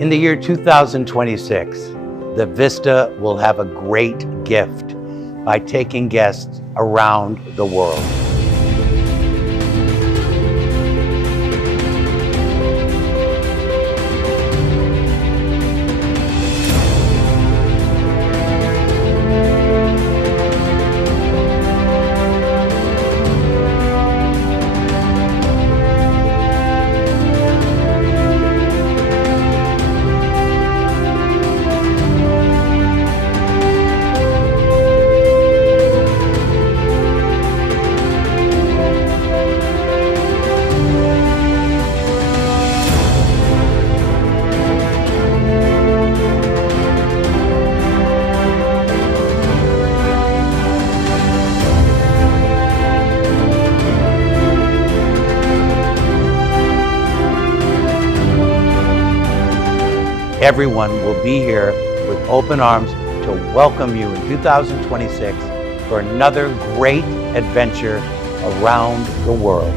In the year 2026, the Vista will have a great gift by taking guests around the world. Everyone will be here with open arms to welcome you in 2026 for another great adventure around the world.